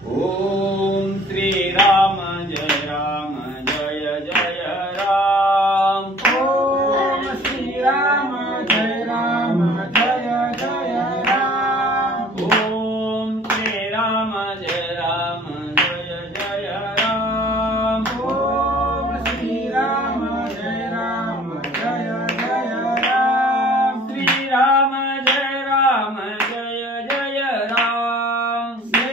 ओम श्री राम जय जय राम। ओम श्री राम जय जय राम। ओम श्री राम जय जय राम। ओम श्री राम जय जय राम। श्री राम जय जय राम। श्री राम जय जय राम। श्री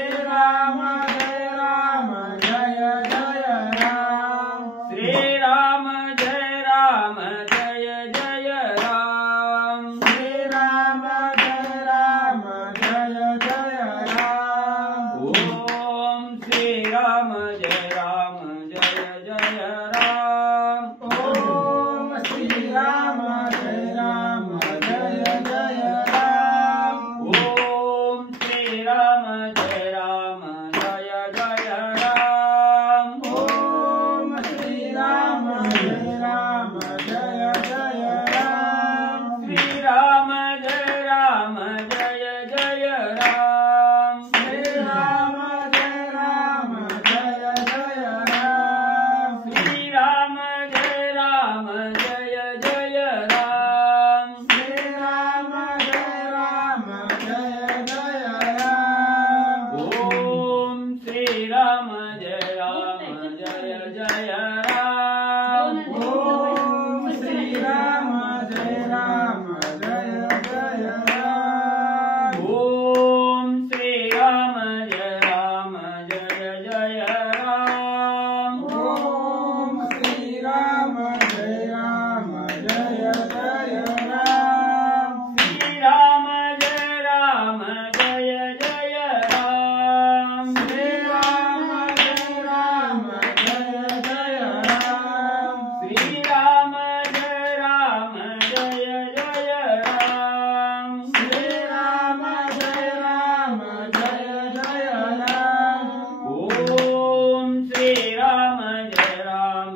राम जय जय राम। श्री राम जय जय राम। ओम श्री राम जय जय राम। ओम श्री राम जय जय राम। ओम श्री राम जय जय राम। ओम श्री राम जय जय राम। श्री राम जय जय राम। श्री राम जय जय राम। श्री राम जय जय राम। श्री राम जय जय राम। ओम श्री राम जय जय राम। ओम श्री राम जय जय राम। ओम श्री राम जय जय राम। ओम श्री राम जय जय राम। श्री राम जय जय राम। श्री राम जय जय राम। श्री राम जय जय राम। श्री राम जय जय राम। ओम श्री राम जय जय राम।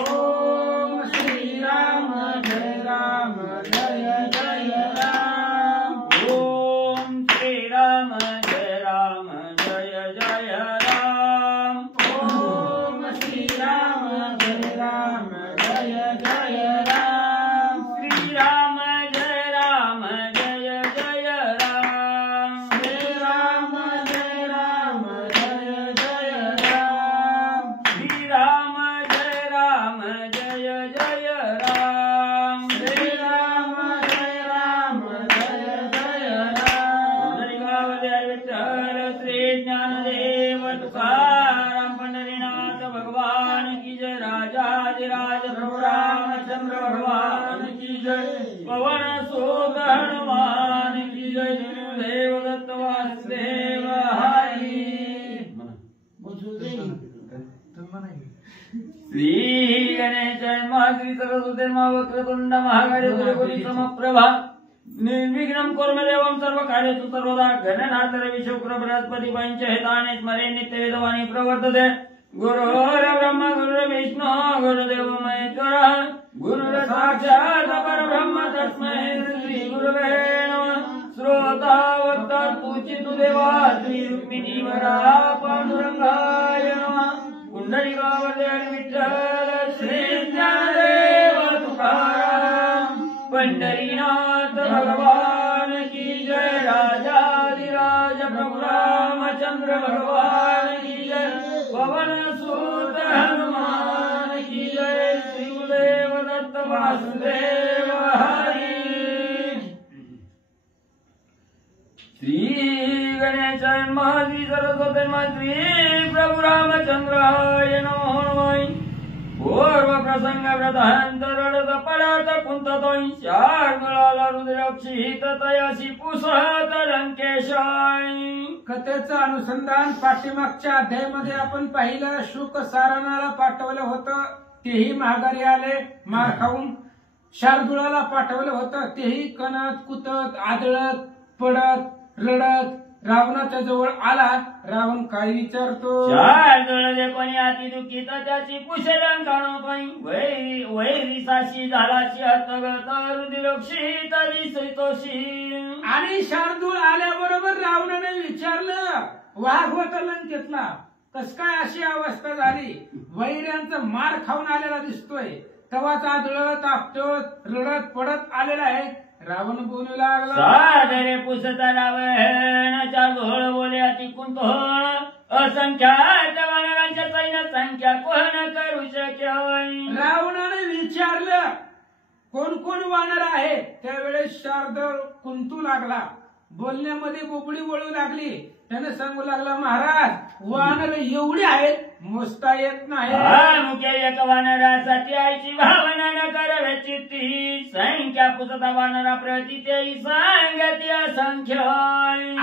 ओम श्री राम जय जय राम। ओम श्री राम जय जय राम। ओम श्री राम जय जय राम। श्री राम जय जय राम। श्री राम जय जय राम। श्री राम जय जय राम। श्री राम जय जय राम। धन्यवाद विठ्ठल श्री ज्ञानदेव तुकाराम पंढरीनाथ भगवान की जय। राजाधिराज प्रभु रामचंद्र भगवान की जय। पवन सुत हनुमान की जय। गुरुदेव दत्त वासुदेव हरी। श्री गणेश श्री सरस्वती वक्रतुंड महाकाय समप्रभा निर्विघ्नं कुरु देवं सर्वकार्येषु सर्वदा। गणनाथ रवि शुक्र बृहस्पति पंचहितानि स्मरे नित्यवेदवाणी प्रवर्तते। गुरुर्ब्रह्मा गुरुर्विष्णु गुरुदेव महेश्वरः गुरुः साक्षात् परब्रह्म तस्मै श्री गुरवे नमः। श्रोता वक्ता पूजितु देवा श्री रुक्मिणी वरा पांडुरंगाय नमः। कुंडलिकावते विठ्ठल श्री ज्ञानदेव तुकाराम पंढरीनाथ भगवान की जय। राजाधिराज प्रभु रामचंद्र भगवान की जय। पवन सुत हनुमान की जय। श्री गुरुदेव दत्त वासुदेव हरी। श्री गणेश श्री सरस्वती श्री प्रभु रामचंद्राय नमो नमः। पूर्व प्रसंग व्रतांतरड पडात कुंततोय शार्दुळाला रुद्राक्षित तयाशी पुसत लंकेशाय। कथेचं अनुसंधान पाठीमागच्या अध्यायामध्ये आपण पाहिलं. शुक सारणाला पाठवलं होतं, तेही माघारी आले मार खाऊन. शार्दुळाला पाठवलं होतं, तेही कणत कुतत आदळत पडत रडत रावणाच्या जवळ आला. रावण काय विचारतो? शार्दुळ कोणी अति दुःखित त्याची कुशलं काणोपाई वैरिसाशी झालाची हतगत रुद्राक्षित दिसतोशी. आणि शार्दूळ आल्याबरोबर रावणाने वाघ होता लंकेतला, कस काय अशी अवस्था झाली, वैऱ्यांचा मार खाऊन आलेला दिसतोय, तेव्हाच आदळत आपटत रडत पडत आलेला आहे. रावण बोलू लागला, सादरे पुसता रावणाच्या घोळ बोले अति कुंतोळ, असंख्यात वानरांच्या सैन्य संख्या कोण करू शक्य. रावणाने विचारलं कोण कोण वानर आहे. त्यावेळेस शार्दूल कुंतू लागला, बोलण्यामध्ये बोबडी वळू लागली. त्याने सांगू लागला, महाराज वानर एवढे आहेत मोजता येत नाही. मुख्य एक वानरासाठी आईची भावना न करावे चित्ती, संख्या पुसता वानरा प्रति ते सांगती असंख्य.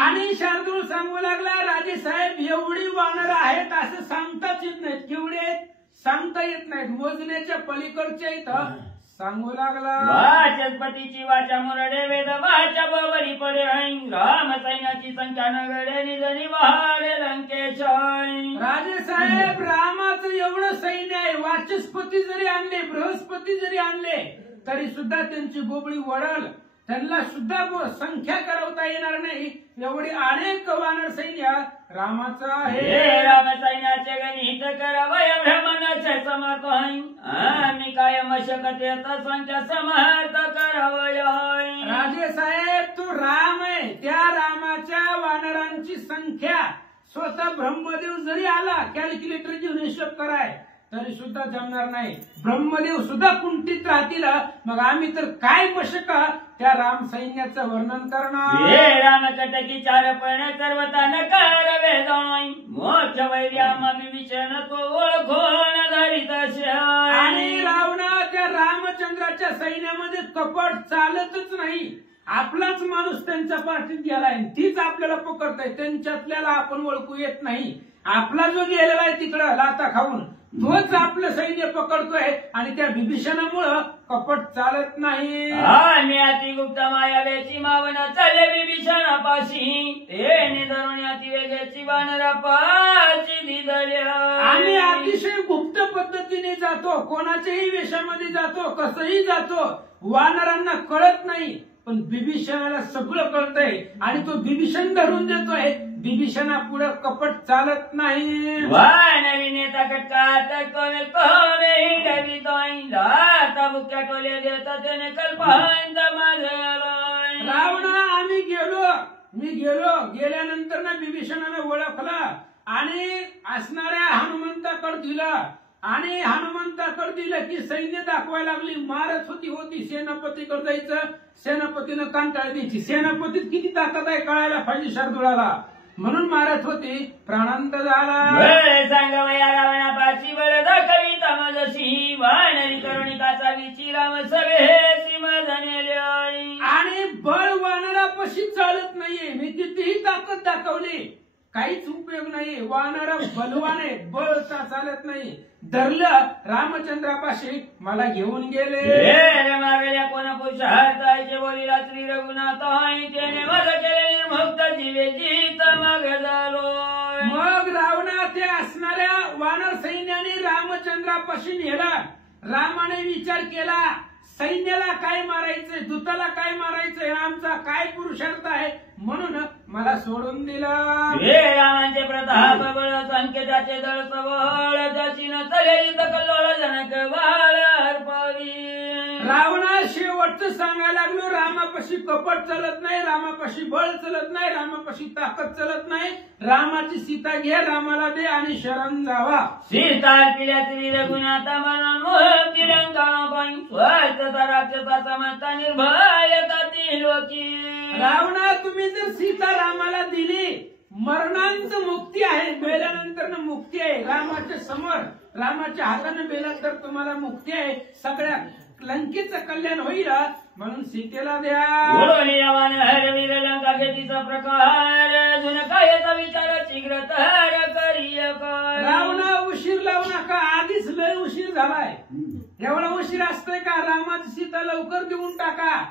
आणि शार्दूल सांगू लागला, राजे साहेब एवढी वानर आहेत असं सांगताच येत नाहीत. केवढे आहेत सांगता येत नाहीत, मोजण्याच्या पलीकडच्या इथं सांगू लागला. वाचस्पतीची वाचा मुरडे वेद वाचा बरोबरी पडे, राम सैन्याची संख्या नगडे निजनी वाढे लंकेश. राजे साहेब रामाचं एवढं सैन्य आहे, वाचस्पती जरी आणले बृहस्पती जरी आणले तरी सुद्धा त्यांची बोबडी वळल, त्यांना सुद्धा संख्या करवता येणार नाही. एवढी अनेक वानर सैन्य रामाचं आहे. राम सैन्याचे गणित करावय ब्रह्मणाचे समर्थ, आम्ही काय मशकतेत संख्या समर्थ करावय. राजे साहेब तो राम आहे, त्या रामाच्या वानरांची संख्या स्वतः ब्रह्मदेव जरी आला कॅल्क्युलेटर घेऊन हिशोब कराय तरी सुद्धा जमणार नाही. ब्रह्मदेव सुद्धा कुंठित राहतील, मग आम्ही तर काय मशक त्या राम सैन्याचं वर्णन करणार. राम कटकी चारपण सर्वता नकार वेदाय, मोक्ष वैर्याम विभीषण तो ओळखून धरित. आणि रावणा त्या रामचंद्राच्या सैन्यामध्ये कपट चालतच नाही. आपलाच माणूस त्यांच्या पाठीत गेलाय, तीच आपल्याला पकडताय, त्यांच्यातल्याला आपण ओळखू येत नाही. आपला जो गेलेला आहे तिकडं लाता खाऊन तोच आपलं सैन्य पकडतोय आणि त्या विभीषणामुळं कपट चालत नाही. आम्ही अतिगुप्त मायावेची मावना चालले विभीषणापाशी, ते निधरून अतिवेगेची वानरापाशी दिदल्या. आम्ही अतिशय गुप्त पद्धतीने जातो, कोणाच्याही वेशामध्ये जातो, कसंही जातो, वानरांना कळत नाही. पण बिभीषणाला सगळं कळतंय आणि तो बिभीषण धरून देतोय. बिभीषणा पुढे कपट चालत नाही. वानरी नेता कटकात कोमे कोमे हिंडवितोय, लाता बुक्या टोले देता त्याने कल्पांत माझलाय. रावणा आम्ही गेल्यानंतर ना बिभीषणानं ओळखलं आणि असणाऱ्या हनुमंताकडे दिलं आणि हनुमंताकडे दिलं की सैन्य दाखवायला लागली. मारत होती सेनापतीकडे जायचं, सेनापतीनं कंटाळ द्यायची. सेनापतीत किती ताकद आहे कळायला पाहिजे शार्दूलाला, म्हणून मारत होती. प्राणांत झाला. सांगवया रावणापाशी बळद कविता मजशी, वानरी करुणिकाचा विचिराम सभेसी मजनेल्या. आणि बळ वानरापाशी चालत नाहीये. मी कितीही ताकद दाखवली काहीच उपयोग नाही. वानर बलवान आहे, बळ चालत नाही. धरलं रामचंद्रापाशी मला घेऊन गेले. मागल्या कोण पुरुषार्थाचे बोलीला श्री रघुनाथ, त्याने मज केले निर्मुक्त जीवे जीत मग झालो. मग रावणा ते असणाऱ्या वानर सैन्याने रामचंद्रापाशी नेला. रामाने विचार केला सैन्याला काय मारायचंय, दूताला काय मारायचंय, आमचा काय पुरुषार्थ आहे, म्हणून मला सोडून दिलं. रामांचे प्रताप बळ संकेताचे दळ सबळ, त्याची न तले कल्लोळ जनक बाळ हरपावी. रावणा शेवटचं सांगायला लागलो, रामापाशी कपट चलत नाही, रामापाशी बळ चलत नाही, रामापाशी ताकद चलत नाही. रामाची सीता घे, रामाला दे आणि शरण जावा. सीता पिल्या श्री रघुनाथ म्हणून मोह तिरंगा पाई, स्वच्छता राक्षसा समता निर्भयता लोकी. रावणा तुम्ही जर सीता रामाला दिली, मरणांचं मुक्ती आहे, मेल्यानंतर मुक्ती आहे. रामाच्या समोर रामाच्या हाताने मेला तर तुम्हाला मुक्ती आहे. सगळ्या लंकेचं कल्याण होईल, म्हणून सीतेला द्या. हरवीर लंका घेतीचा प्रकार, अजून कायचा विचार शीघ्र तर करिय. रावणा उशीर लावू नका, आधीच लय उशीर झालाय. एवढा उशीर असतोय का? रामाची सीता लवकर देऊन टाका.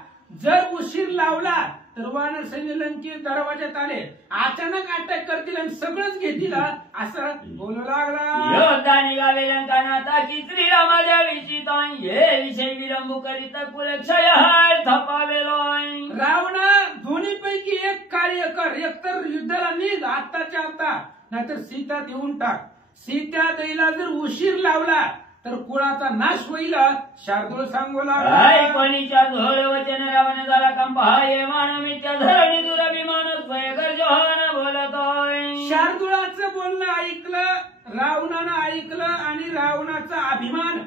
जर उशीर लावला तर वानर सैन्य लंकेत दरवाजात आले. अचानक अटॅक करतील आणि सगळंच घेतील असं बोलू लागला. योद्धा निघाले लंकानाथा की श्रीरामाच्या विचितां हे विषय विलंब करीत कुलक्षय थपावेलो. रावण दोन्हीपैकी एक कार्य कर, एकतर युद्धाला निघ आत्ताच्या आता, नाहीतर सीता देऊन टाक. सीता द्यायला जर उशीर लावला तर कुळाचा नाश होईल. शार्दूल सांगू लागला. कोणीच्या धोळ वचन रावण झाला कंपाय मानवीच्या धरणी दुरभिमान स्वयगर जोहान बोलतोय. शार्दूळाचं बोलणं ऐकलं, रावणानं ऐकलं आणि रावणाचा अभिमान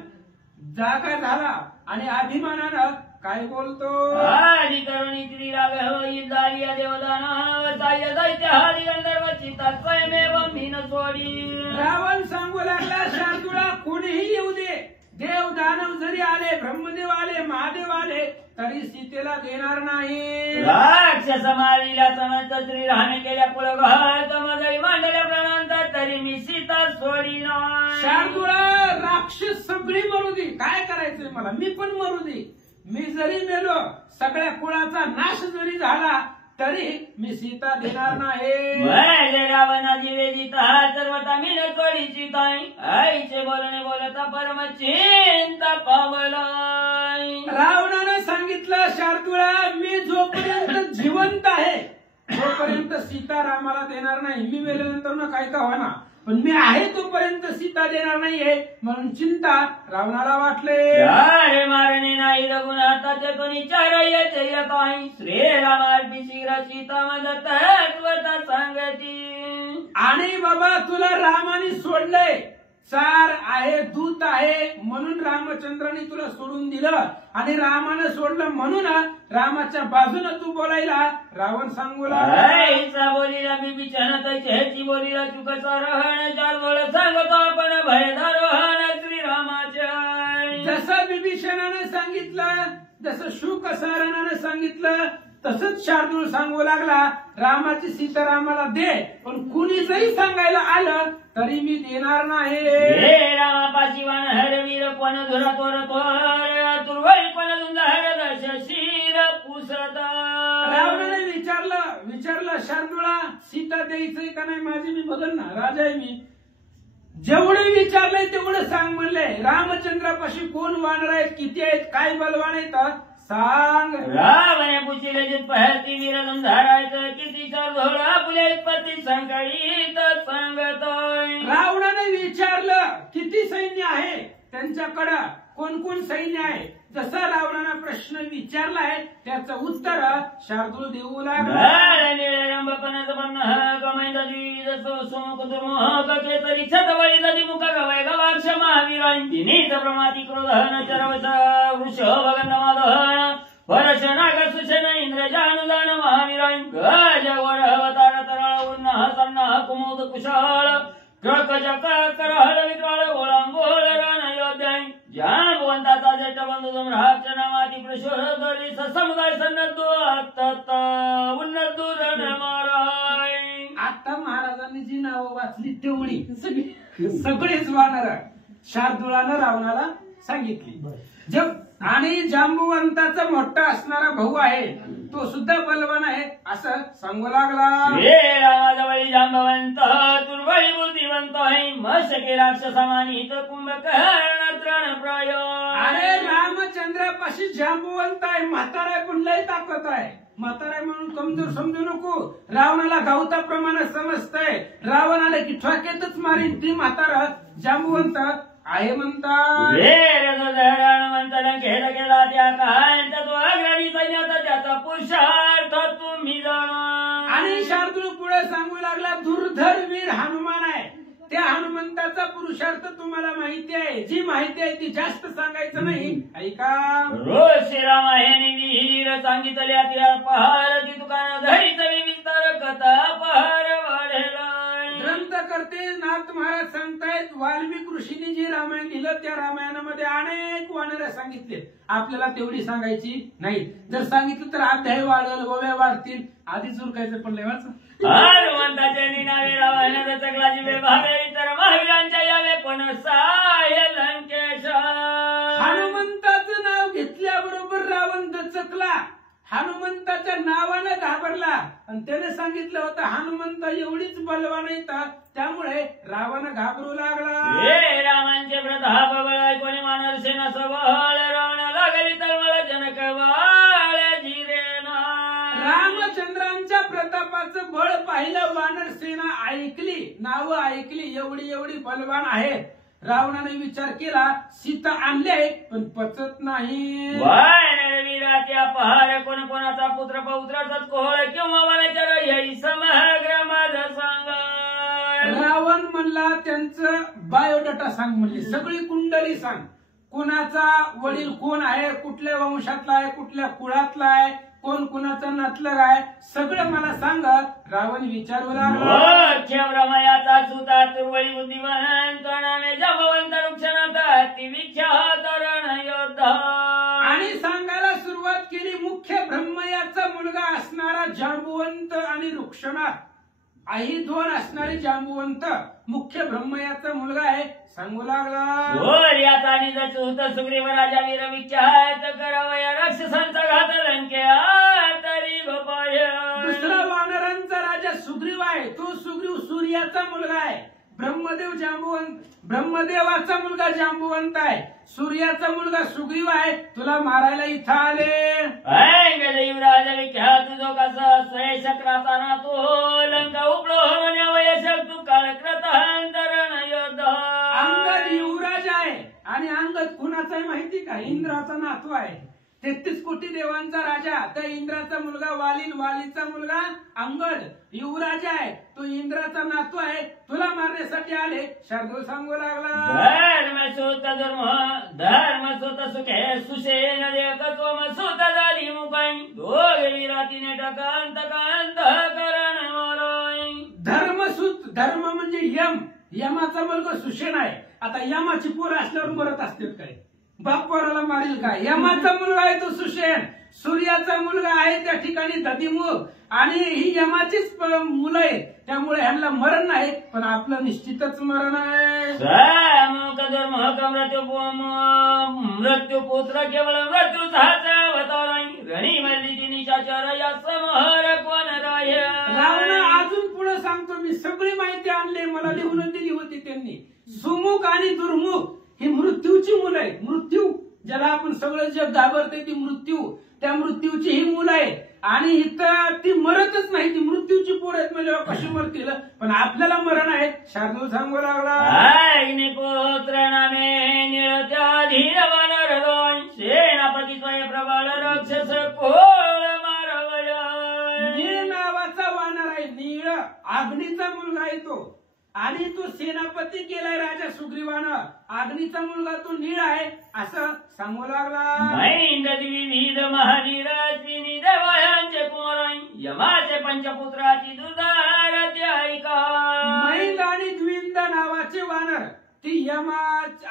जागा झाला आणि अभिमानानं काय बोलतो. आदि करुणी श्रीराग होईल झाली देवदाना साय दैत्य हरी गंधर्व चिता स्वयमेव मीन सोडी. रावण सांगू लागला शार्दूळा कोणीही येऊ दे, देव दानव जरी आले, ब्रह्मदेव आले, महादेव आले तरी सीतेला देणार नाही. राक्षस मारिला समस्त श्रीराने केल्या कुळघात मजई मांडल्या प्राणांत तरी मी सीता सोडी ना. शार्दूळा राक्षस सगळी मरू दे, काय करायचंय मला, मी पण मरू दे. मी जरी मेलो, सगळ्या कुळाचा नाश जरी झाला तरी मी सीता देणार नाही. रावणाची वेदित सर्वता मीन सोडीची ताई आईचे बोलणे बोलता परम चिंता पावला. रावणानं सांगितलं शार्दूळा मी जोपर्यंत जिवंत आहे तोपर्यंत सीता रामाला देणार नाही. मी मेल्यानंतर ना काय का होणार, पण मी आहे तोपर्यंत सीता देणार नाहीये म्हणून चिंता रावणाला वाटले. मारणे नाही रघुनाथाचे कोणी चारयचे येताई श्रीरामार्पी शीघ्र सीता मदत तत्वता सांगती. आणि बाबा तुला रामाने सोडलंय, चार आहे, दूत आहे म्हणून रामचंद्राने तुला सोडून दिलं आणि रामानं सोडलं म्हणून रामाच्या बाजूने तू बोलायला रावण सांगू लागला. बोलीला मी बिचारती बोलीला चुकचा रहण चार बोल सांगतो आपण भयदार रोहन श्रीरामाच्या. जसं विभीषणानं सांगितलं, जसं शुक सारणानं सांगितलं तसंच शार्दूल सांगू लागला रामाची सीता रामाला दे, पण कुणी जरी सांगायला आलं तरी मी देणार नाही. रामापाशी वाण हरवीर कोण धुरा तोर तोर तुर्वळी कोण धुंद हर दर्श शिर पुसत. रावणाने विचारलं शार्दूळा सीता द्यायचंय का नाही, माझी मी बघल ना, राजा आहे मी, जेवढं विचारलंय तेवढं सांग म्हणले. रामचंद्रापाशी कोण वानर आहेत, किती आहेत, काय बलवान आहेत सांग. रावणे पुशिले जित पहती वीरदम धारायचं कितीचा धोळा फुले पती संकळीत सांगतोय. रावणाने विचारलं किती सैन्य आहे, त्यांच्याकडं कोण कोण सैन्य आहे. जसा रावणानं प्रश्न विचारलाय त्याचं उत्तर शार्दूल देऊ लागला. केसरी छतवळी नदी मुख गवय गवाक्ष महावीरांनी प्रमाती क्रोधन चरवच वृषभ गंधमादहन वर्ष नाग सुषण इंद्रजानुदान महावीरां गज वर अवतार तराळ उन्नह सन्नह कुमुद कुशळ करहल विक्राळ ओळांगोळ रण योध्याय जांबवंताचा जट बंधू सम्राट नामाती प्रशोधरी समुदाय सन्नद्दो उन्नत रण माराय. आता महाराजांनी जी नावं वाचली तेवढी सगळीच वानर शार्दूळानं रावणाला सांगितली. जब आणि जांबुवंताचा मोठा असणारा भाऊ आहे तो सुद्धा बलवान आहे असं सांगू लागला. रामाजवळी जांबवंत तुर्वळी बुद्धिवंत आहे मशके राक्षसमानी तर कुंभकर्ण तृण प्राय. अरे रामचंद्रापाशी जांबुवंत आहे, म्हातारा आहे पण लय ताकद आहे. म्हातारा म्हणून कमजोर समजू नको, रावणाला गावताप्रमाणे समजतंय. रावण आले की ठोक्यातच मारीन, ती म्हातारा जांबुवंत आहे म्हणतात. खेळ केला त्या काय अग्रणी सैन्याचा त्याचा पुरुषार्थ तुम्ही जाणा. आणि शार्दूल पुढे सांगू लागला दुर्धर वीर हनुमान आहे, त्या हनुमंताचा पुरुषार्थ तुम्हाला माहिती आहे. जी माहिती आहे ती जास्त सांगायचं नाही, ऐका. रोज श्रीराम आहे वीर सांगितल्या त्या पहार ती दुकान धरीच विस्तार कथा पहार वाढेला. ग्रंथ करते नाथ महाराज सांगतायत वाल्मिक ऋषीने जे रामायण दिलं त्या रामायणामध्ये अनेक वानर सांगितले. आपल्याला तेवढी सांगायची नाही, जर सांगितलं तर अध्याय वाढेल, ओव्या वाढतील. आधीच उरकायचं पण लेवाच. हनुमंताच्या निनावे रावणाचा चकलाची विभागे इतर महावीरांच्या यावे पण साय लंकेश. हनुमंताचं नाव घेतल्याबरोबर रावण दचकला हनुमंताच्या नावानं घाबरला आणि त्याने सांगितलं होतं हनुमंत एवढीच बलवान येतात, त्यामुळे रावण घाबरू लागला. हे रामांचे प्रताप बळ ऐकून वानर सेना सबळ रावण लागली तळमळ जनक बाळ जिरेना. रामचंद्रांच्या प्रतापाचं बळ पाहिलं वानर सेना ऐकली, नावं ऐकली, एवढी एवढी बलवान आहेत. रावणाने विचार केला सीता आणले पण पचत नाही. वानर वीराच्या पहार कोण कोणाचा पुत्र पौत्राचा कोहळ किंवा वनाच्या यही समग्र माझ सांग. रावण म्हणला त्यांचं बायोडाटा सांग, म्हणजे सगळी कुंडली सांग. कुणाचा वडील कोण आहे, कुठल्या वंशातला आहे, कुठल्या कुळातला आहे, कोण कुणाचा नातलग आहे, सगळं मला सांग. रावण विचारू लागला. ब्रह्मयाचा सुता तुर्वळी बुद्धिवंत नामे जमवंत वृक्षनाथ विख्यात रणयोद्धा. आणि सांगायला सुरुवात केली मुख्य ब्रह्मयाचा मुलगा असणारा जांबुवंत आणि वृक्षनाथ, आई दोन असणारे जांबुवंत मुख्य ब्रह्मयाचा मुलगा आहे. सांगू लागला याचा निज चूत सुग्रीव राजा वीर विख्यात करावया राक्षसांचा घात लंकेत तरी गोपाय. दुसरा वानरांचा राजा सुग्रीव आहे, तो सुग्रीव सूर्याचा मुलगा आहे. ब्रह्मदेवाचा मुलगा जांबुवंत आहे, सूर्याचा मुलगा सुग्रीव आहे. तुला मारायला इथं आले. युवराज विख्यात जो कसा स्वय चक्राचा ना तो लंका उपलो वयशक तू काळक्रतांतरण योद्धा. अंगद युवराज आहे आणि अंगद कुणाचा आहे माहिती का? इंद्राचा नातू आहे. 33 कोटी देवांचा राजा, त्या इंद्राचा मुलगा वाली, वालीचा मुलगा अंगद युवराज आहे, तो इंद्राचा नातू आहे. तुला मारण्यासाठी आले. शार्दूल सांगू लागला धर्म सुत सुखे सुशेन देखत्वम सुत झाली मुकाई दोघे विरातीने टकांत कांत करण मोराई. धर्मसूत, धर्म म्हणजे यम, यमाचा मुलगा सुशेन आहे. आता यमाची पोरं असल्यावर मरत असतात काय? बाप पोराला मारील काय? यमाचा मुलगा आहे तो सुशेन, सूर्याचा मुलगा आहे त्या ठिकाणी दधिमुख, आणि ही यमाचीच मुलं आहेत, त्यामुळे ह्यांना मरण नाही, पण आपलं निश्चितच मरण आहे. मृत्यू पुत्र केवळ मृत्यूचाच अवतार रणी मल्ली निशाचर या समहर कोण राय. रावणा अजून पुढे सांगतो मी, सगळी माहिती आणली, मला लिहून दिली होती त्यांनी. सुमुख आणि दुर्मुख ही मृत्यूची मुलं आहेत. मृत्यू ज्याला आपण सगळं जग घाबरते ती मृत्यू, त्या मृत्यूची ही मुलं आहे. आणि इथं ती मरतच नाही, ती मृत्यूची पोर आहेत म्हणजे कशी मरतील, पण आपल्याला मरण आहे. शार्दूल सांगू लागला पुत्र नामे निळत्या धीर वानर दोन सेनापती स्वय प्रबळ राक्षस कोळ मारवया. नीळ नावाचा वानर आहे, नीळ अग्नीचा मुलगा आहे तो, आणि तो सेनापती केलाय राजा सुग्रीवानं. अग्नीचा मुलगा तो नीळ आहे असं सांगू लागला. विविध महावीराची देवायांचे कोराई यमाचे पंचपुत्राची दुधारती ऐका. मैंद आणि द्विंद नावाचे वानर ती यमा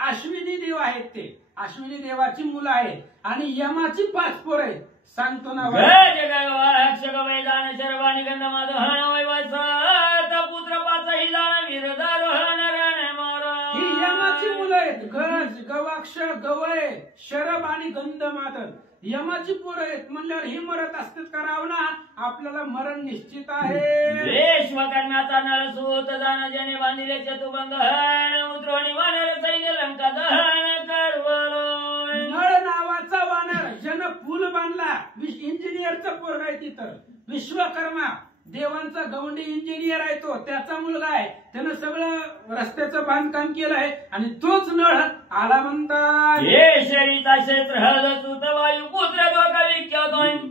अश्विनी देव आहेत, ते अश्विनी देवाची मुलं आहेत, आणि यमाची 5 पोरं आहेत. सांगतो ना वैदान शर्वाणी गंधमाधहन वैवसात पुत्र 5 हिलान वीरदारोहण रण मारा. ही यमाची मुलं आहेत. गज, गवाक्ष, गवय, शरभ आणि गंधमादन यमाची पोरं आहेत. म्हणल्यावर ही मरत असतात करावं ना, आपल्याला मरण निश्चित आहे. विश्वकर्माचा नळसूत जाण ज्याने बांधिले चतुबंधन उद्रोणी वानर सैन्य लंका दहन करवलो. नळ नावाचा वानर ज्यानं पूल बांधला, इंजिनियरचा पोरगा आहे तिथं. विश्वकर्मा देवांचा गवंडी इंजिनियर आहे तो, त्याचा मुलगा आहे. त्यानं सगळं रस्त्याचं बांधकाम केलं आहे, आणि तोच नळ आला म्हणतात. केशरीचा क्षेत्र हलसूत वायू पुत्र दोघा विख्यात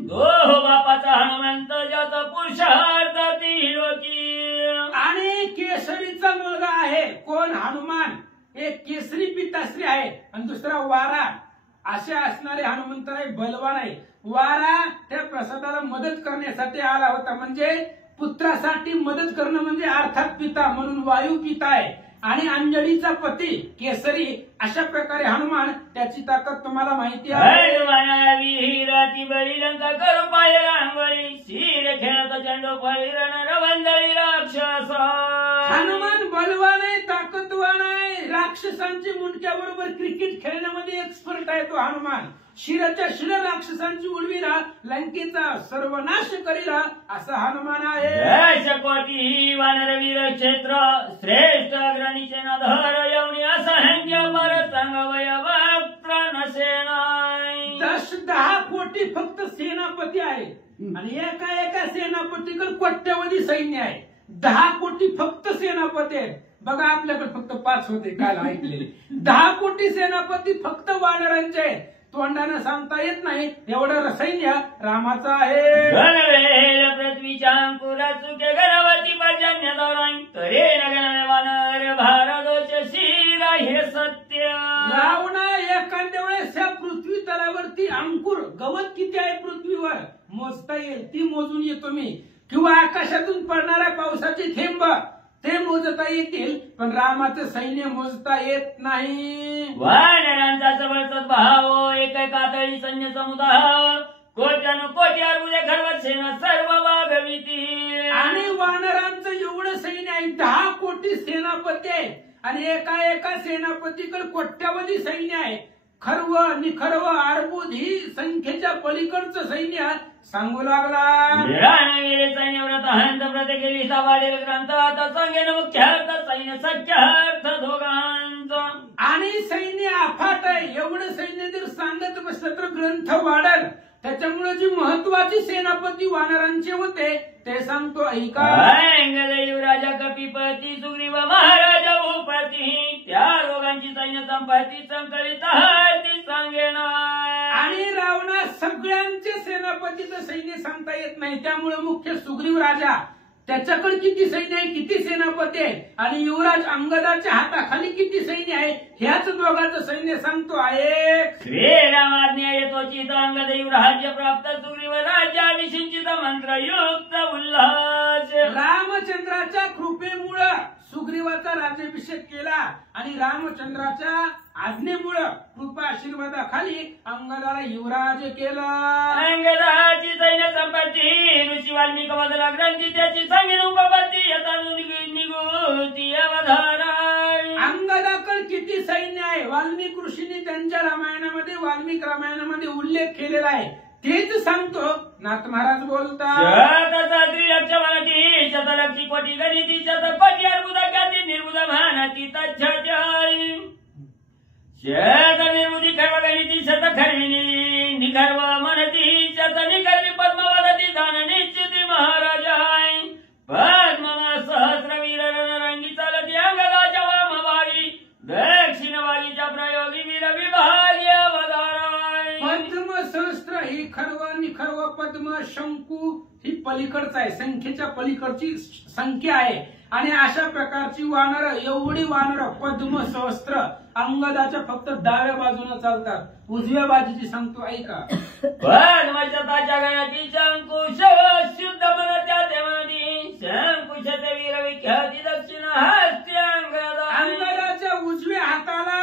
दो बापाचा हनुमंत ज्याचा पुरुषार्थ ती लोकी. आणि केसरीचा मुलगा आहे कोण? हनुमान. एक केसरी पिताश्री आहे आणि दुसरा वारा. असे असणारे हनुमंत आहे, बलवान आहे. वारा त्या प्रसादाला मदत करण्यासाठी आला होता, म्हणजे पुत्रासाठी मदत करणं म्हणजे अर्थात पिता, म्हणून वायू पिता आहे. आणि अंजलीचा पती केसरी. अशा प्रकारे हनुमान, त्याची ताकद तुम्हाला माहिती आहे. विहिराती बळी लंका करू पाय रांगोळी शिर खेळत चंडो फळी रण रवंदळी राक्षस. हनुमान बलवान आहे, ताकदवान आहे, राक्षस राक्षसांची मुंडक्याबरोबर क्रिकेट खेळण्यामध्ये एक्सपर्ट आहे तो हनुमान. शिराच्या शिर राक्षसांची उडविला, लंकेचा सर्वनाश करीला असा हनुमान आहे. कोटी वानरवीर क्षेत्र श्रेष्ठ अग्रणीचे नाधर येऊन असंख्य परसंगवयव प्रणसेना. 10 कोटी फक्त सेनापती आहे आणि एका एका सेनापतीकडे कोट्यवधी सैन्य आहे. 10 कोटी फक्त सेनापती आहेत. बघा आपल्याकडे फक्त 5 होते काल ऐकलेले. 10 कोटी सेनापती फक्त वानरांचे आहेत. तोंडानं सांगता येत नाही एवढं सैन्य रामाचं आहे. गणवेल पृथ्वीच्या अंकुरा चुके गणवती पर्जन्य दौरान तरे नगन वानर भारदोष शिरा हे सत्य. रावणा एखाद्या वेळेस या पृथ्वी तलावरती अंकुर गवत किती आहे पृथ्वीवर मोजता येईल ती मोजून येतो मी, किंवा आकाशातून पडणाऱ्या पावसाची थेंब ते मोजता येतील, पण रामाचं सैन्य मोजता येत नाही. वानरांचा जबरदस्त भाव एक कातळी सैन्य समुदाय कोट्यानं कोटी अर्बुदे खरवत सेना सर्व वागविती. आणि वानरांचं एवढं सैन्य आहे. 10 कोटी सेनापती आहे आणि एका एका सेनापतीकडे कोट्यावधी सैन्य आहे. खर्व निखर्व अर्बुद ही संख्येच्या पलीकडचं सैन्य सांगू लागला. सैन्यव्रत हंत व्रत केली वाढेल ग्रंथ आता सांगेन मुख्यार्थ सैन्य सख्यार्थ दोघांचा. आणि सैन्य अफाट आहे. एवढं सैन्य जर सांगत बसलं तर ग्रंथ वाढल. त्याच्यामुळे जी महत्वाची सेनापती वानरांचे होते ते सांगतो ऐका. युवराजा कपिपती सुग्रीव महाराजा भूपती त्या रोगांची सैन्य संपत्ती संकलित ती सांगेन. आणि रावणा सगळ्यांचे सेनापतीचं सैन्य सांगता येत नाही. त्यामुळे मुख्य सुग्रीव राजा त्याच्याकडे किती सैन्य आहे किती सेनापती आहे आणि युवराज अंगदाच्या हाताखाली किती सैन्य आहे ह्याच दोघांचं सैन्य सांगतो आहे. श्रीरामाज्ञा येतोचित अंगद युवराज्य प्राप्त सुग्रीव राज्याभिषिंचित मंत्रयुक्त उल्हास. रामचंद्राच्या कृपेमुळं सुग्रीवाचा राज्याभिषेक केला आणि रामचंद्राच्या आज्ञेमुळं कृपा आशीर्वादाखाली अंगदाला युवराज केला. अंगदाची सैन्य संपत्ती ऋषी वाल्मिक मधला ग्रंथी त्याची संगीन उपपत्ती यथा निगुती अवधारा. अंगदाकडे किती सैन्य आहे वाल्मिक ऋषींनी त्यांच्या रामायणामध्ये वाल्मिक रामायणामध्ये उल्लेख केलेला आहे तेच सांगतो नाथ महाराज बोलतात. त्रिलक्ष मराठी शतलक्षी कोटी गणिती शतकोटी अर्बुद ख्याती निर्बुध महानाती तच्छाई शत निर्बुधी खर्व गणिती शत खर्विनी निखर्व मनती शत निखर्वी पद्मवदती धान निश्चिती महाराजाय पद्ममा सहस्रवीर रणरंगी चालती अंगदाच्या वामभागी दक्षिण वागीच्या प्रयोगी वीर विभागी अवताराय. पद्म सहस्त्र ही खर्व निखर्व पद्म शंकू ही पलीकडच आहे. संख्येच्या पलीकडची संख्या आहे आणि अशा प्रकारची वानर एवढी वानर पद्म सहस्त्र अंगदाच्या फक्त डाव्या बाजूने चालतात. उजव्या बाजूची सांगतो ऐका. पद्मशताच्या गणाची शंकुश शुद्ध मनत्या देवानी शंकुशते वीर विख्याती दक्षिण हस्ते अंगदा. अंगदाच्या उजव्या हाताला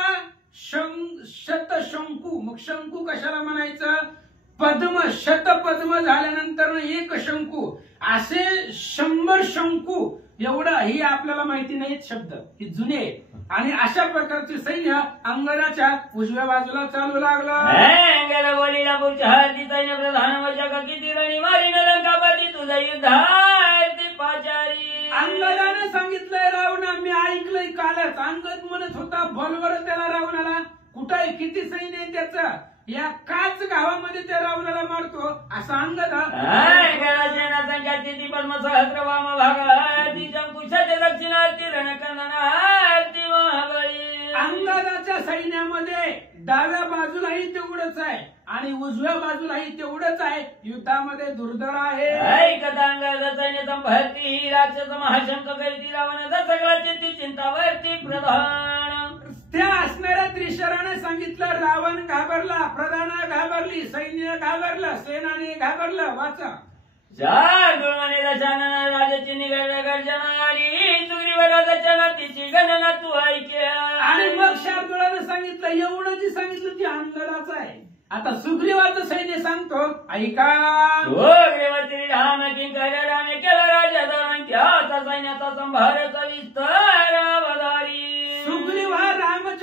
शतशंकू. मग शंकू कशाला म्हणायचं पद्म शतपद्म झाल्यानंतर एक शंकू असे 100 शंकू एवढं ही आपल्याला माहिती नाहीत शब्द ही जुने. आणि अशा प्रकारचे सैन्य अंगदाच्या उजव्या बाजूला चालू लागलं. बोलीला पुढच्या हरती सैन्य प्रधान वशक किती रणी मारी लंकापती तुझा युद्धार्थी पाचारी. अंगदानं सांगितलंय रावणा मी ऐकलंय कालच. अंगद म्हणत होता बोलवर त्याला रावणाला कुठं आहे किती सैन्य आहे त्याचं या काच गावामध्ये त्या रावणाला मारतो असा अंगद. संख्या ती पद्म सहस्र वाम भागाती शंकुशाचे दक्षिणार्थी रणकंदनार्थी महाबळी. अंगदाच्या सैन्यामध्ये डाव्या बाजूलाही तेवढंच आहे आणि उजव्या बाजूलाही तेवढंच आहे. युद्धामध्ये दुर्धर आहे. ऐकता अंगद सैन्य संपत्ती राक्षस महाशंक करीती रावणाचा सगळा चित्ती चिंतावरती प्रधान. त्या असणाऱ्या त्रिशराने सांगितलं रावण घाबरला प्रधान घाबरली सैन्य घाबरलं सेनाने घाबरलं. वाचा. गुरुमाने दशानना राजाची निगड गर्जना आली सुग्रीवराजाच्या तिची गणना तू ऐक्या. आणि मग शार्दूळाने सांगितलं एवढं जी सांगितलं ती अंगदाचं आहे. आता सुग्रीवाचं सैन्य सांगतो ऐका. सुग्रीवती राम किंकराने केला राजा त्याचा सैन्याचा संभाराचा विस्तार अवधारी. सुग्रीव हा रामचंद्र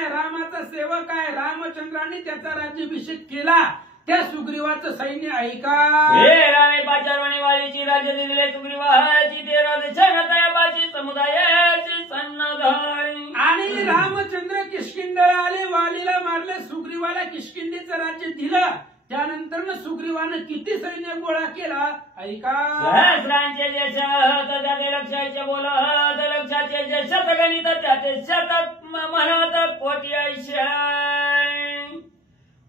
आहे, रामाचा सेवक आहे, रामचंद्रांनी त्याचा राज्याभिषेक केला, त्या सुग्रीवाचं सैन्य ऐका. हे रामे पाचारवणी वालीची राज्य दिले सुग्रीवाची ते राजछत्रयाबाची समुदायाची सन्नधारी. आणि रामचंद्र किष्किंधेला आले, वालीला मारले, सुग्रीवाला किष्किंधेचं राज्य दिलं. त्यानंतर सुग्रीवानं किती सैन्य गोळा केला ऐका. सहस्रांचे जे शत त्याचे लक्षाचे बोलत, लक्षाचे जे शतगणित त्याचे शतक म्हणत कोटी ऐंशी.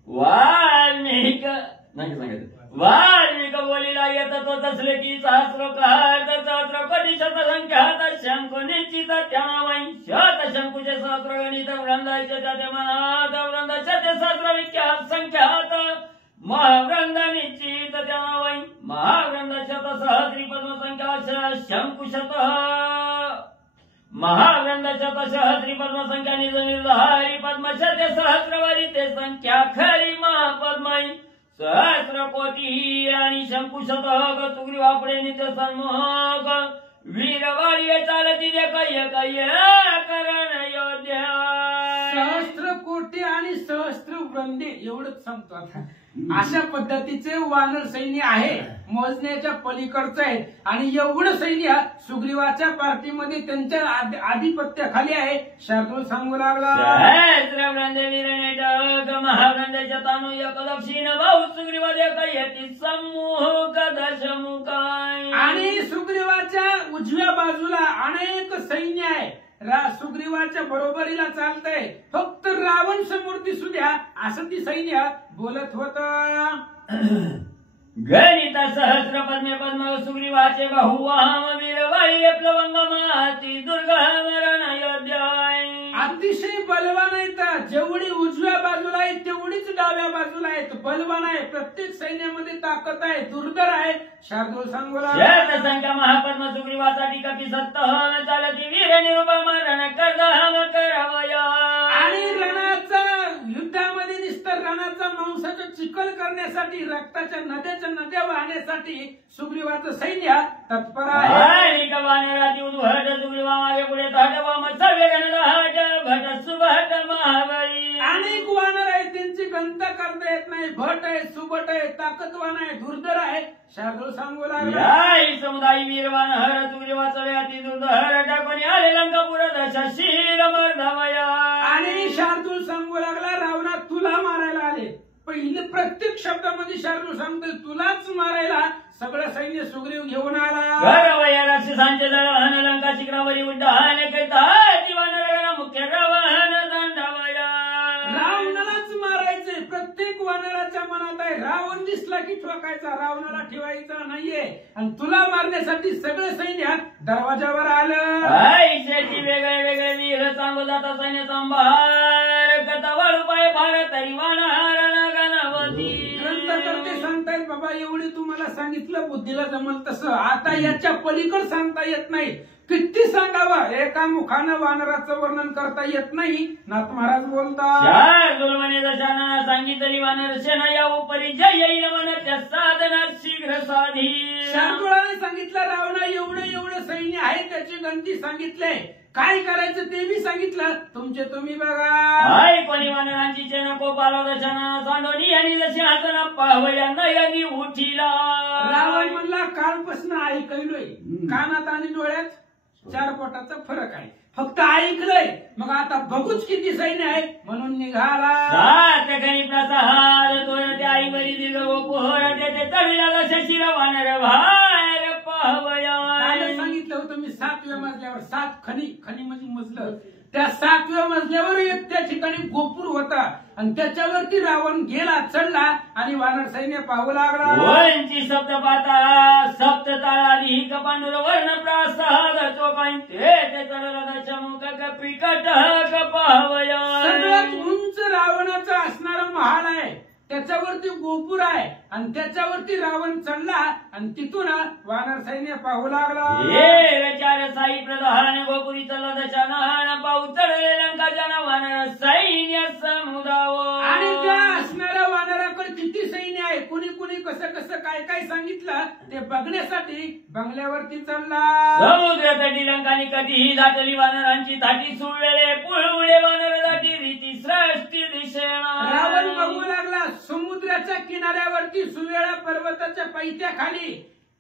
वाल्मिक नाही सांगायचं, वाल्मिक बोलीला येत तो तसले की सहस्रकार सहस्र कोटी शत संख्यात शंकु निश्चित त्यावै शत शंकुचे सहस्र गणित वृंदाचे त्याचे मनात वृंदाचे सहस्र विख्यात संख्यात महावृंद निश्चित त्यावै महावृंद शत सहस्री पद्म संख्या शंकुशत महावृंद शत सहस्री पद्म संख्या निज निर्धारी पद्मशत सहस्रवरी ते संख्या खरी महापद्मय सहस्र कोटी आणि शंकुशत सुग्रीवापुढे नित्य सन्मुख वीरवाळी चालती जे कय कय करण योध्या. सहस्त्र कोटी आणि सहस्त्र वृंदे एवढंच सांगतो आता. अशा पद्धतीचे वानर सैन्य आहे, मोजण्याच्या पलीकडचं आहे. आणि एवढं सैन्य सुग्रीवाच्या पार्टीमध्ये त्यांच्या आधिपत्याखाली आहे. शार्दूल सांगू लागला. सहस्र वृंदे वीरनेटक महावृंदाच्या तानू एक दक्षिण भाऊ सुग्रीवाद्या कयती सम्मुख दशमुखाय. आणि सुग्रीवाच्या उजव्या बाजूला अनेक सैन्य आहे. सुग्रीवाच्या बरोबरीला चालतंय, फक्त रावण समोर दिसू द्या असं ती सैन्य बोलत होत. गणित सहस्र पद्मे पद्म सुग्रीवाचे बाहू वाम वीरवाळी प्लवंग माती दुर्गम रण योध्याय. अतिशय बलवान आहेत. जेवढी उजव्या बाजूला आहे तेवढीच डाव्या बाजूला आहेत. बलवान आहे, प्रत्येक सैन्यामध्ये ताकद आहे, दुर्धर आहे. शार्दूल सांगू लागला. संख्या महापद्म सुग्रीवासाठी कपी सत्तहन चालती वीर निरुपम रण करदहन करावया. आणि रणाचा युद्धामध्ये निस्तर रणाचा मांसाचा चिखल करण्यासाठी, रक्ताच्या नद्या वाहण्यासाठी सुग्रीवाचं सैन्य तत्पर आहे. वानराती उद्भट सुग्रीवा मागे पुढे धाटवा मत्सव्य गणहट भट सुभट महाबळी. अनेक वानर आहेत, त्यांची गणता करता येत नाही. भट आहे, सुभट आहे, ताकदवान आहे, दुर्धर आहे. शार्दूल सांगू लागला. समुदायी वीरवान हर सुग्रीवाचा व्याती दुर्धर टाकून आले लंकापुर दशा शीर मर्धवया. आणि शार्दूल सांगू लागला, रावणा तुला मारायला आले. पहिले प्रत्येक शब्दामध्ये शार्दूल सांगतो तुलाच मारायला सगळं सैन्य सुग्रीव घेऊन आला. घरवया राक्षसांचे दळहन लंका शिखरावरी उड्डाण कैता वानर मुख्य रवहन दंडवया. रावणालाच मारायचंय, प्रत्येक वानराच्या मनात आहे. रावण दिसला की ठोकायचा, रावणाला ठेवायचा नाहीये. आणि तुला मारण्यासाठी सगळं सैन्य दरवाजावर आलं. ऐशाची वेगळे वेगळे वीर सांगू जाता सैन्य संभार कथा वाळू पाय भार तरी वानहार गणपती. ग्रंथकर्ते सांगतायत बाबा एवढी तुम्हाला सांगितलं, बुद्धीला जमल तसं. आता याच्या पलीकड सांगता येत नाही. किती सांगावं, एका मुखानं वानराचं वर्णन करता येत नाही. नाथ महाराज बोलतात. दुर्मने दशाना सांगितली वानर सेना या उपरी जय येईल मनच्या साधना शीघ्र साधी. शार्दूलाने सांगितलं रावणा एवढं एवढं सैन्य आहे, त्याची गणती सांगितले, काय करायचं ते मी सांगितलं, तुमचे तुम्ही बघा. कोणी वानरांची सेना कोपाला दशाना सांडोनी आणि दशाना पाहवया नयनी उठीला. रावण म्हणला कालपासून ऐकलोय, कानात आणि डोळ्यात चार पोटाचा फरक आहे, फक्त ऐकलंय, मग आता बघूच किती सैन्य आहे. म्हणून निघाला. सात ठिकाणी प्रसाद तोरण त्या आईवरी दीर्घ व पोहर त्याचे तळीला शशिरा वानर बाहेर पाहवया. सांगितलं होतं मी 7व्या मजल्यावर, 7 खनी म्हणजे मजलं, त्या 7व्या मजल्यावर एक त्या ठिकाणी गोपूर होता आणि त्याच्यावरती रावण गेला, चढला आणि वानर सैन्य पाहू लागला. वंची सप्त पाताळा सप्त ताळाली कपांडुर वर्ण प्रासाद चोपाई ते चढला चमुक कपिकट पाहवया. सगळ्यात उंच रावणाचा असणारा महाल आहे, त्याच्यावरती गोपूर आहे आणि त्याच्यावरती रावण चढला आणि तिथून वानर सैन्य पाहू लागला. हे चार साई प्रधान गोपुरी चला दशाना पाहू चढले लंकाच्या वानर सैन्य समुदाव. आणि त्या असणाऱ्या वानराकडे किती सैन्य आहे, कुणी कुणी कसं कसं काय काय सांगितलं ते बघण्यासाठी बंगल्यावरती चढला. समुद्र तटी लंकानी कधीही दाटली वानरांची धाटी सुळले पुळवळे वानर दाटी रीती सृष्टी दिसेना. रावण बघू लागला समुद्राच्या किनाऱ्यावरती सुवेळा पर्वताच्या पायथ्याखाली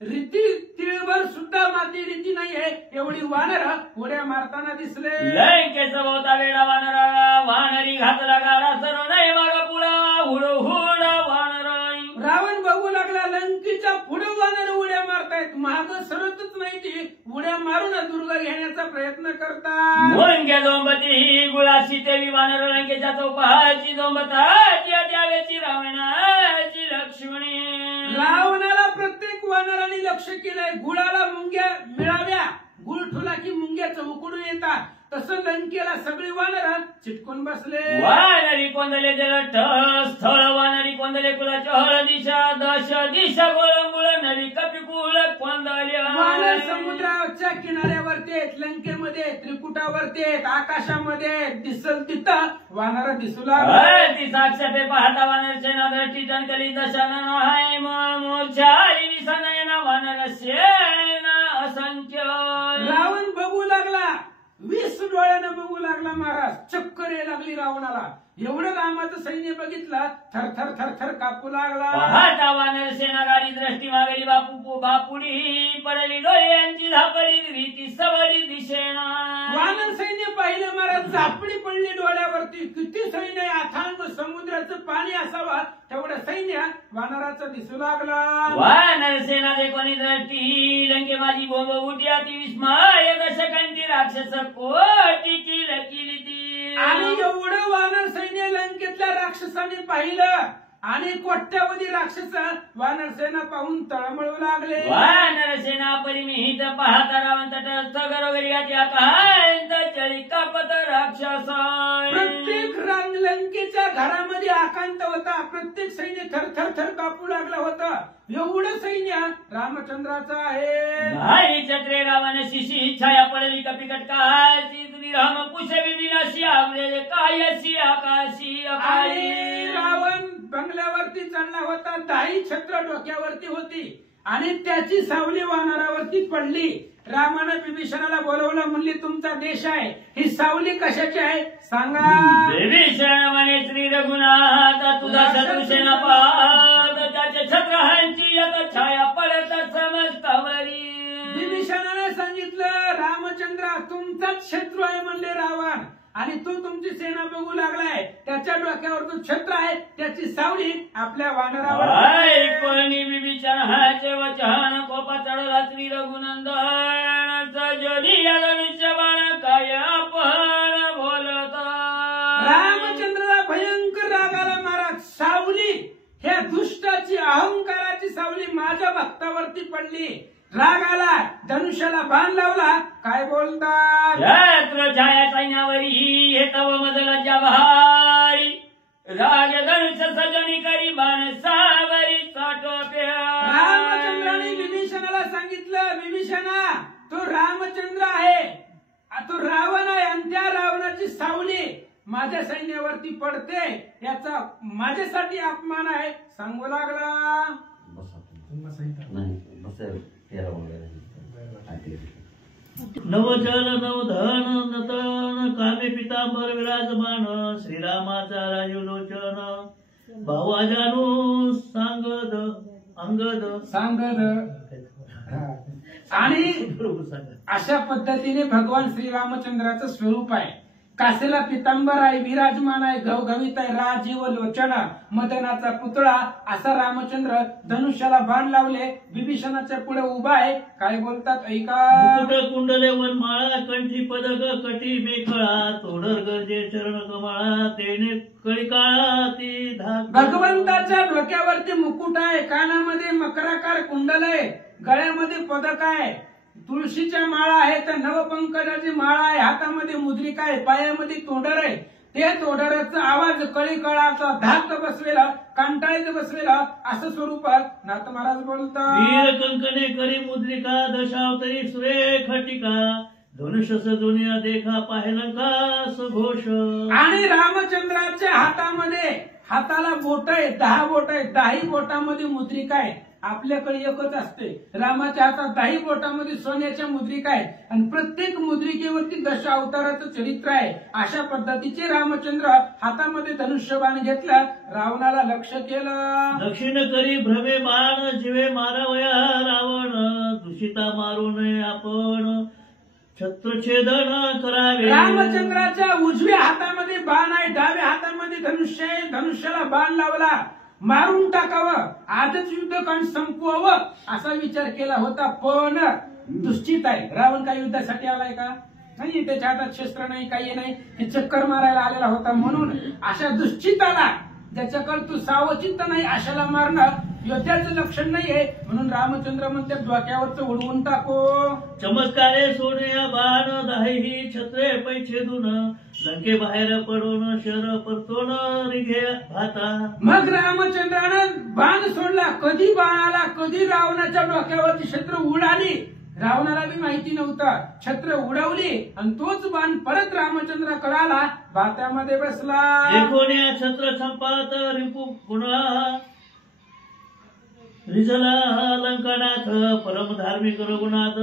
रीती तिळभर सुद्धा माती रीती नाहीये एवढी वानर उड्या मारताना दिसले. लंकेचा बहुता वेळा वानरा वानरी घातला गाडा सर्व नाही माग पुढा हुड हुड वानराई. रावण बघू लागला लंकेच्या पुढे वानर उड्या मारतायत माग सरतच नाही ती उड्या मारून दुर्ग घेण्याचा प्रयत्न करतात. मुंग्या जोंबती ही गुळाशी तेवी वानर लंकेच्या चौपाची जोंबताची त्यावेची रावणाची लक्ष्मणी. रावणाला प्रत्येक वानराने लक्ष केलंय गुळाला मुंग्या मिळाव्या गुळ ठुला की मुंग्या चौकडून येतात तसं लंकेला सगळी वानर चिटकून बसले. वानरी कोंदले जलठ स्थळ वानरी कोंदले कुलाच्या हळ दिशा दश दिशा गोळंबुळ नवी कपिकुळ कोंदल्या. वानर समुद्राच्या किनाऱ्यावरती आहेत लंकेमध्ये त्रिकुटावरती आहेत आकाशामध्ये दिसल तिथं वानर दिसू लागले. ती साक्षाते पाहता वानर सेना दृष्टी टणकली दशानन हाय मोर्चारी विसनयना वानर सेना असंख्य. रावण बघू लागला 20 डोळ्यानं बघू लागला महाराज चक्कर यायला लागली रावणाला. एवढं रामाचं सैन्य बघितलं थर थर थर थर कापू लागला. पाहता वानर सेना गाडी दृष्टी मागली बापुडी पडली डोळ्यांची धापडी रीती सबळी दिसेना. वानर सैन्य पाहिलं महाराज झापडी पडली डोळ्यावरती. किती सैन्य अथांग समुद्राचं पाणी असावा तेवढं सैन्य वानराचं दिसू लागला. वानर सेना दे कोणी दृष्टी लंके माझी बोंब उठ्या ती विस्मय दशकंठी राक्षस कोटी किली ती. आणि एवढं वानर सैन्य लंकेतल्या राक्षसाने पाहिलं आणि कोट्यावधी राक्षस वानर सेना पाहून तळमळू लागले. वानर सेना परिमिहित पाहता रावण तटस्थ घरोघरी कांत चळी कापत राक्षस. प्रत्येक लंकेच्या घरामध्ये आकांत होता. प्रत्येक सैन्य थर थर थर कापू लागला होता. एवढं सैन्य रामचंद्राचं आहे. भाई चक्रे रावण शिशी छाया पडली कपिकटकाची राम पुष्पी विनाशी आवलेले कायशी आकाशी आणि रावण बंगल्यावरती चढला होता. 10 छत्र डोक्यावरती होती आणि त्याची सावली वानरावरती पडली. रामानं विभीषणाला बोलवलं म्हणली तुमचा देश आहे ही सावली कशाची आहे सांगा. विभीषण म्हणे श्री रघुनाथ तुझा शत्रुसेना पाहत त्याच्या छत्रहांची एक छाया पडत समजतावरी. विभीषणाने सांगितलं रामचंद्रा तुमचाच शत्रू आहे म्हणले रावण आणि तो तुमची सेना बघू लागलाय त्याच्या डोक्यावर तो छत्र आहे त्याची सावली आपल्या वानरावर. कोणी विभीषणाचे वचन कोपा चढला श्री रघुनंदन सजोनी धनुष्यबाण काय आपण बोलत. रामचंद्राला भयंकर राग आला महाराज. सावली ह्या दुष्टाची अहंकाराची सावली माझ्या भक्तावरती पडली. राग आला धनुष्याला बाण लावला. काय बोलतात छत्र छाया सैन्यावरी हे तव मदलाच्या बहारी राग धनुष्य सजनी करी बाण सावरी साठोप्या. रामचंद्राने विभीषणाला सांगितलं विभीषणा तो रामचंद्र आहे तो रावण आहे आणि त्या रावणाची सावली माझ्या सैन्यावरती पडते याचा माझ्यासाठी अपमान आहे सांगू लागला. नवचल नवधन नतन कामे पितांबर विराजमान श्रीरामाचा राजुलोचन भावा जानू सांगद अंगद सांगद. आणि अशा पद्धतीने भगवान श्रीरामचंद्राचं स्वरूप आहे. कासेला पितांबर आहे विराजमान आहे घवघवीत आहे राजीव लोचन मदनाचा पुतळा असा रामचंद्र धनुष्याला बाण लावले विभीषणाच्या पुढे उभा आहे. काय बोलतात ऐका. मुकुट कुंडले वनमाळा कंठी पदक कटी मेखळा तोडर गरजे चरण कमाळा तेने कळी ती धाक. भगवंताच्या डोक्यावरती मुकुट आहे कानामध्ये मकराकार कुंडल आहे गळ्यामध्ये पदक आहे तुळशीच्या माळा आहे तर नवपंकजाची माळा आहे हातामध्ये मुद्रिका आहे पायामध्ये तोंडर आहे ते तोंडराचा आवाज कळी कळाचा धाक बसलेला कंटाळीत बसलेला असं स्वरूप नाथ महाराज बोलतात. वीर कंकणे करी मुद्रिका दशावतरी सुरेख टीका धनुष्य सजोनिया देखा पाहिलंका सघोष. आणि रामचंद्राच्या हातामध्ये हाताला बोट आहे 10 बोट आहे 10 बोटामध्ये मुद्रिका आहे आपल्याकडे एकच असते. रामाच्या हातात 10 बोटामध्ये सोन्याच्या मुद्रिका आहेत आणि प्रत्येक मुद्रिकेवरती 10 अवताराचं चरित्र आहे. अशा पद्धतीचे रामचंद्र हातामध्ये धनुष्यबाण घेतला, रावणाला लक्ष केलं. दक्षिण करी भ्रमे बाण जीवे मारावया रावण, दूषिता मारू नये आपण छत्रछेदन करावे. रामचंद्राच्या उजव्या हातामध्ये बाण आहे, डाव्या हातामध्ये धनुष्य आहे. धनुष्याला बाण लावला, मारून टाकावं, आजच युद्धकांड संपवावं असा विचार केला होता. पण दुश्चित आहे. रावण काय युद्धासाठी आलाय का? नाही, त्याच्या हातात शस्त्र नाही, काही नाही, ते चक्कर मारायला आलेला होता. म्हणून अशा दुश्चिताला, ज्याच्याकडे तू सावचित्त नाही, अशाला मारणं योद्ध्याचं लक्षण नाहीये. म्हणून रामचंद्र म्हणते डोक्यावरच उडवून टाको. चमत्कारे सोने बाण दाही छत्रे पैछेदून, लंके बाहेर पडून शर परतोन रिघे भाता. मग रामचंद्रानं बाण सोडला. कधी बाण आला, कधी रावणाच्या डोक्यावरची छत्र उडाली, रावणाला बी माहिती नव्हतं. छत्र उडवली आणि तोच बाण परत रामचंद्राकडे आला, भात्यामध्ये बसला. देखोन्या छत्र संपात रिपू पुन्हा रिझला लंकनाथ, परम धार्मिक रघुनाथ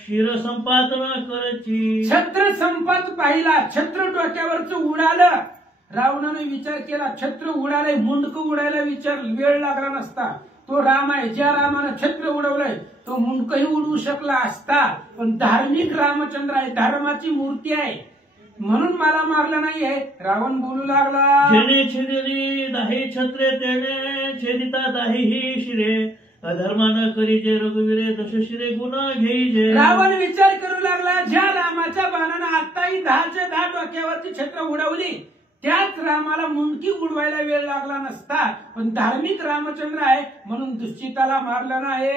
शिर संपादन करची. छत्र संपात पाहिला, छत्र डोक्यावरच उडालं. रावणाने विचार केला, छत्र उडालंय, मुंडकं उडायला वेळ लागला नसता. तो राम आहे, ज्या रामानं छत्र उडवलंय तो मुंडकही उडवू शकला असता. पण धार्मिक रामचंद्र आहे, धर्माची मूर्ती आहे, म्हणून मला मारलं नाहीये. रावण बोलू लागला, जेणे छेदिली दाही छत्रे तेने छेदिता दाही ही शिरे, अधर्मान करी जे रघुवीरे दशशिरे गुण घेईजे. रावण विचार करू लागला, ज्या रामाच्या बाणानं आताही 10च्या 10 डोक्यावरची छत्र उडवली, त्याच रामाला मुंडकी उडवायला वेळ लागला नसता. पण धार्मिक रामचंद्र आहे म्हणून दुश्चिताला मारलं नाही.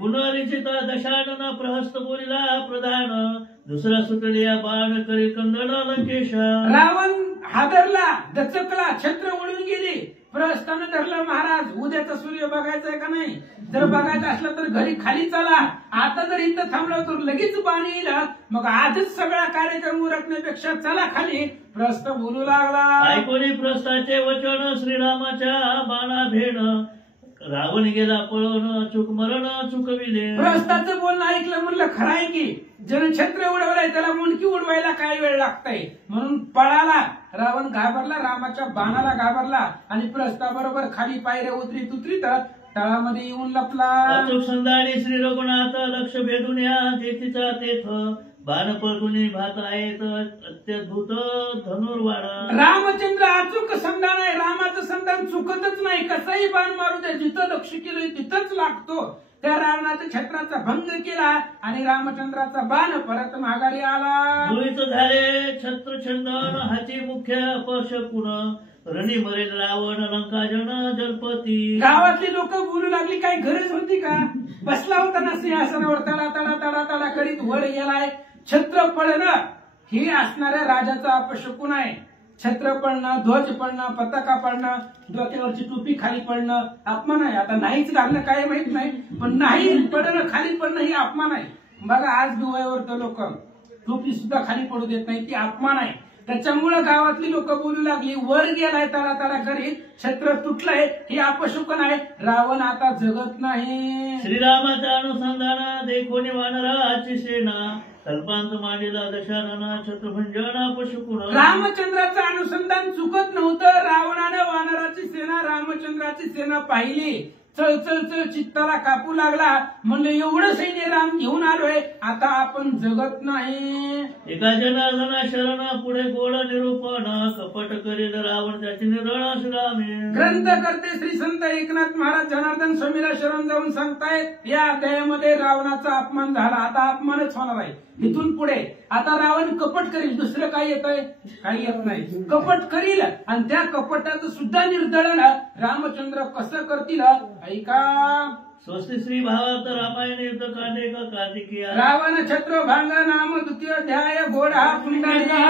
गुणरिचिता दशानन प्रहस्त बोलिला प्रधान, दुसरा सुटलिया बाण करी कंदन लंकेशा. रावण हादरला, दचकला, छत्र उडून गेली. प्रहस्तानं धरलं, महाराज उद्याचा सूर्य बघायचाय का नाही? जर बघायचं असलं तर घरी खाली चला, आता जर इथं थांबलो तर लगेच बाण येईल, मग आजच सगळा कार्यक्रम उरकण्यापेक्षा चला खाली. प्रहस्त बोलू लागला, ऐकोनी प्रस्थाचे वचन श्रीरामाच्या बाणा भेण, रावण गेला पळून चूक मरण चुकविले. प्रहस्ताचं बोलणं ऐकलं, म्हणलं खरं आहे की जण छत्र उडवलंय त्याला मुंडकी उडवायला काय वेळ लागतंय, म्हणून पळाला. रावण घाबरला, रामाच्या बाणाला घाबरला आणि प्रहस्ताबरोबर खाली पायऱ्या उतरीत तळामध्ये येऊन लपला. अचूक संधानी श्री रघुनाथ लक्ष भेदून या तेथीचा तेथ, बाण पळतुनी भात आहेत अत्यद्भुत धनुर्वाण. रामचंद्र अचूक संधान आहे, रामाचं संधान चुकतच नाही. कसंही बाण मारू द्या, जिथं लक्ष केलं तिथंच लागतो. त्या रावणाच्या छत्राचा भंग केला आणि रामचंद्राचा बाण परत माघारी आला. मुळीच झाले छत्र छंदन हाती मुख्य अपशकुन, रणी मरेल रावण लंकाजन जलपती. गावातली लोक बोलू लागली, काही गरज होती का? बसला होता ना सिंहासनावर, तडा तडा तडा तडा करीत वर गेलाय. छत्र पडणं ही असणाऱ्या राजाचं अपशकुन आहे. छत्र पडणं, ध्वज पडणं, पताका पडणं, डोक्यावरची टोपी खाली पडणं अपमान आहे. आता नाहीच घालणं काय माहित नाही, पण नाही पडणं, खाली पडणं ही अपमान आहे. बघा आज डोळ्यावर तर लोक टोपी सुद्धा खाली पडू देत नाही, ती अपमान आहे. त्याच्यामुळे गावातली लोक बोलू लागली, वर गेलाय तडा तडा करीत, छत्र तुटलंय, ही अपशकुन आहे. रावण आता जगत नाही. श्रीरामाच्या अनुसंधाना देखोनी वानराची सेना, कल्पांत मांडीला दशानना छत्रभंजना पशुकुण. रामचंद्राचं अनुसंधान चुकत नव्हतं. रावणानं वानराची सेना, रामचंद्राची सेना पाहिली. चल चल चल चित्ताला कापू लागला. म्हणलं एवढं सैन्य राम घेऊन आलोय, आता आपण जगत नाही. एका जनार्दना शरण पुढे गोड निरूपण, कपट करील रावण त्याची निधन श्रामे. ग्रंथ करते श्री संत एकनाथ महाराज जनार्दन स्वामीला शरण जाऊन सांगतायत, या अध्यायामध्ये रावणाचा अपमान झाला, आता अपमानच होणार आहे इथून पुढे. आता रावण कपट करील, दुसरं काय येतंय? काही येत नाही. कपट करील आणि त्या कपटाचं सुद्धा निर्दळन रामचंद्र कसं करतील ऐका. स्वस्ति श्री भावार्थ रामायण युद्धकांडे का कार्तिकीय. रावण छत्र भांग नाम द्वितीय अध्याय. घोडा पुंडलिका